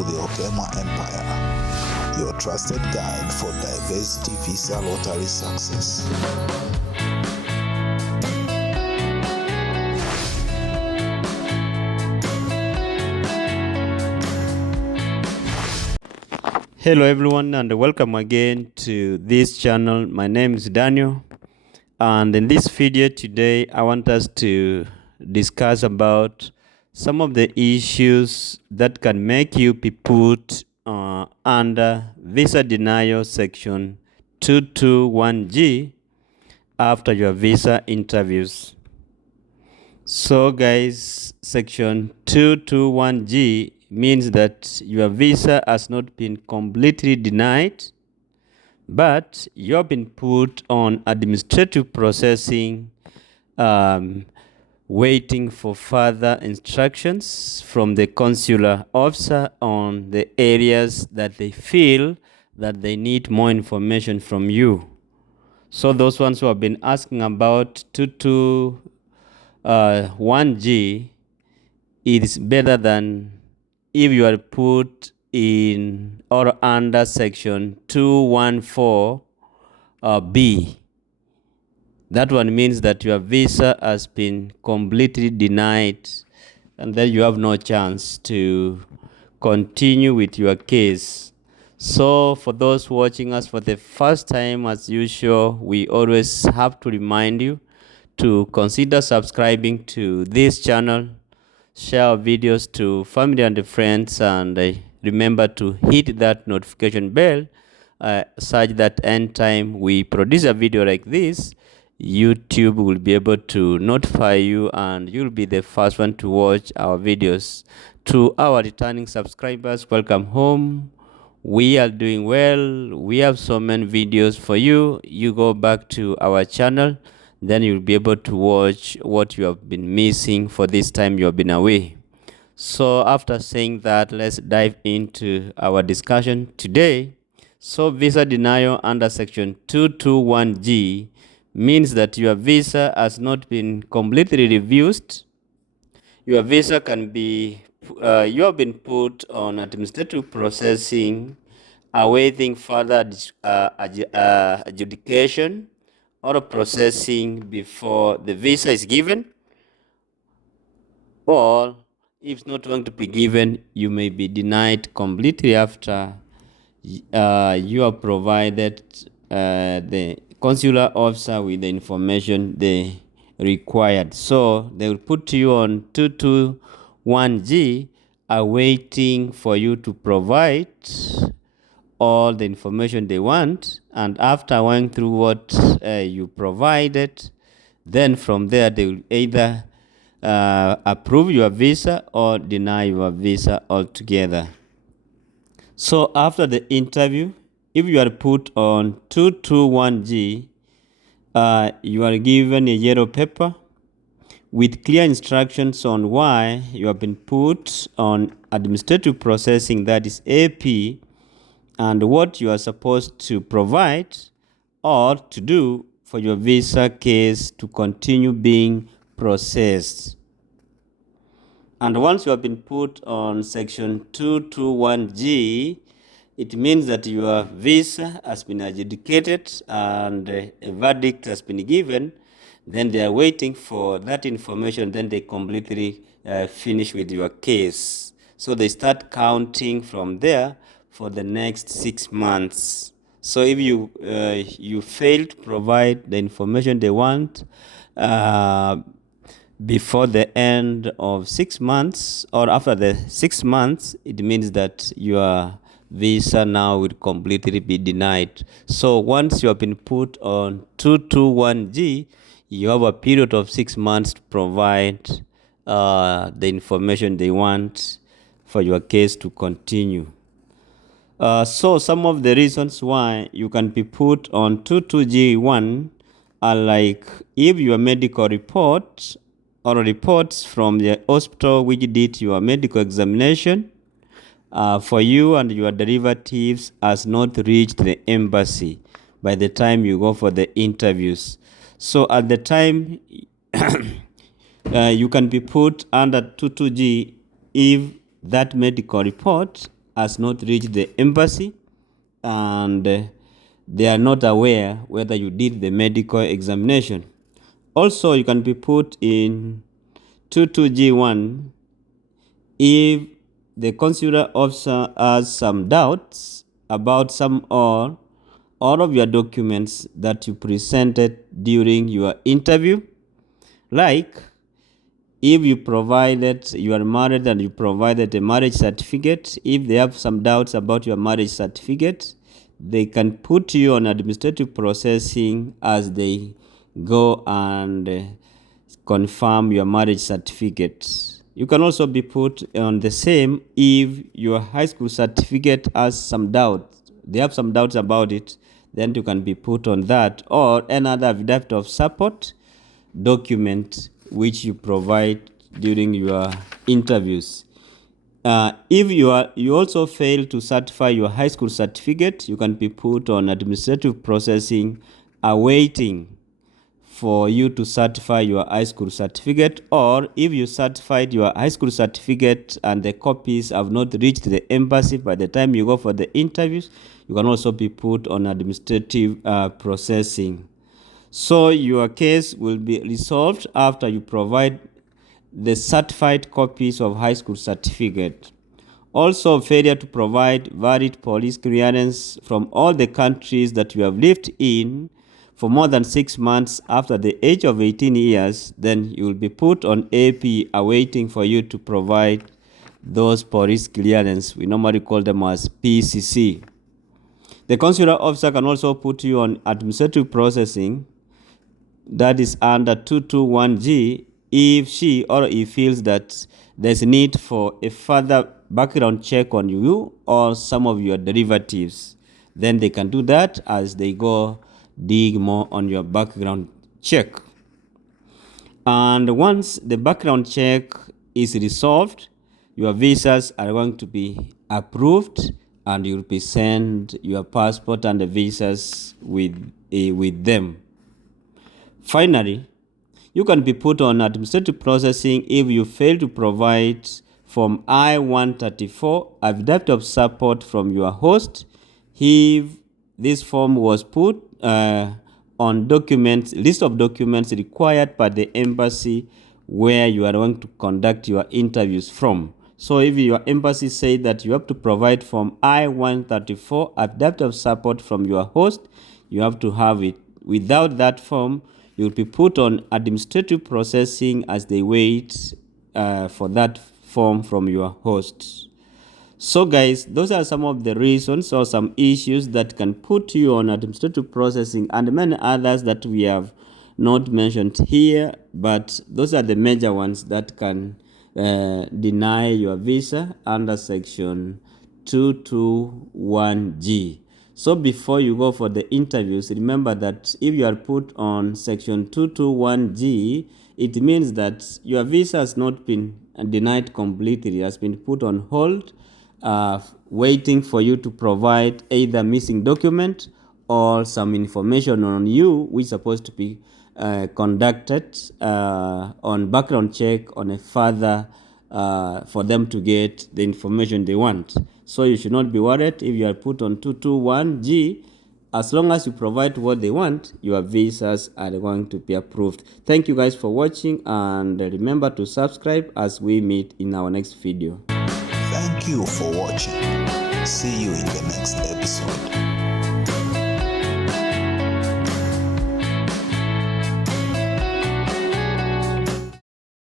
the Okema Empire, your trusted guide for diversity visa lottery success. Hello everyone and welcome again to this channel. My name is Daniel, and in this video today I want us to discuss about some of the issues that can make you be put under visa denial section 221G after your visa interviews. So guys, section 221G means that your visa has not been completely denied, but you have been put on administrative processing, waiting for further instructions from the consular officer on the areas that they feel that they need more information from you. So those ones who have been asking about 221G, it is better than if you are put in or under section 214B. That one means that your visa has been completely denied and then you have no chance to continue with your case. So for those watching us for the first time, as usual, we always have to remind you to consider subscribing to this channel, share our videos to family and friends, and remember to hit that notification bell such that anytime we produce a video like this, YouTube will be able to notify you and you'll be the first one to watch our videos. To our returning subscribers, welcome home. We are doing well. We have so many videos for you. You go back to our channel, then you'll be able to watch what you have been missing for this time you have been away. So after saying that, let's dive into our discussion today. So visa denial under section 221G means that your visa has not been completely refused. Your visa can be, you have been put on administrative processing, awaiting further adjudication or processing before the visa is given, or if it's not going to be given, you may be denied completely after you have provided the consular officer with the information they required. So they will put you on 221G, awaiting for you to provide all the information they want, and after going through what you provided, then from there they will either approve your visa or deny your visa altogether. So after the interview, if you are put on 221G, you are given a yellow paper with clear instructions on why you have been put on administrative processing, that is AP, and what you are supposed to provide or to do for your visa case to continue being processed. And once you have been put on section 221G, it means that your visa has been adjudicated and a verdict has been given. Then they are waiting for that information, then they completely finish with your case. So they start counting from there for the next 6 months. So if you fail to provide the information they want before the end of 6 months or after the 6 months, it means that your visa now will completely be denied. So once you have been put on 221G, you have a period of 6 months to provide the information they want for your case to continue. So some of the reasons why you can be put on 22G1 are like if your medical report or reports from the hospital which did your medical examination for you and your derivatives has not reached the embassy by the time you go for the interviews. So at the time you can be put under 22G if that medical report has not reached the embassy and they are not aware whether you did the medical examination. Also, you can be put in 22G1 if the consular officer has some doubts about some or all of your documents that you presented during your interview, like if you are married and you provided a marriage certificate. If they have some doubts about your marriage certificate, they can put you on administrative processing as they go and confirm your marriage certificate. You can also be put on the same if your high school certificate has some doubts. They have some doubts about it, then you can be put on that, or another affidavit of support document which you provide during your interviews. If you also fail to certify your high school certificate, you can be put on administrative processing awaiting for you to certify your high school certificate. Or if you certified your high school certificate and the copies have not reached the embassy by the time you go for the interviews, you can also be put on administrative processing. So your case will be resolved after you provide the certified copies of high school certificate. Also, failure to provide valid police clearance from all the countries that you have lived in for more than 6 months after the age of 18 years, then you will be put on AP awaiting for you to provide those police clearance. We normally call them as PCC. The consular officer can also put you on administrative processing, that is under 221G, if she or he feels that there's a need for a further background check on you or some of your derivatives. Then they can do that as they go dig more on your background check. And once the background check is resolved, your visas are going to be approved and you'll be sent your passport and the visas with them. Finally, you can be put on administrative processing if you fail to provide Form I-134, affidavit of support from your host. If this form was put on list of documents required by the embassy where you are going to conduct your interviews from. So if your embassy say that you have to provide Form I-134, affidavit of support from your host, you have to have it. Without that form, you'll be put on administrative processing as they wait for that form from your host. So guys, those are some of the reasons or some issues that can put you on administrative processing, and many others that we have not mentioned here, but those are the major ones that can deny your visa under section 221G. So before you go for the interviews, remember that if you are put on section 221G, it means that your visa has not been denied completely. It has been put on hold, waiting for you to provide either missing document or some information on you which is supposed to be conducted on background check on a further for them to get the information they want. So you should not be worried if you are put on 221G. As long as you provide what they want, your visas are going to be approved. Thank you guys for watching, and remember to subscribe as we meet in our next video. Thank you for watching. See you in the next episode.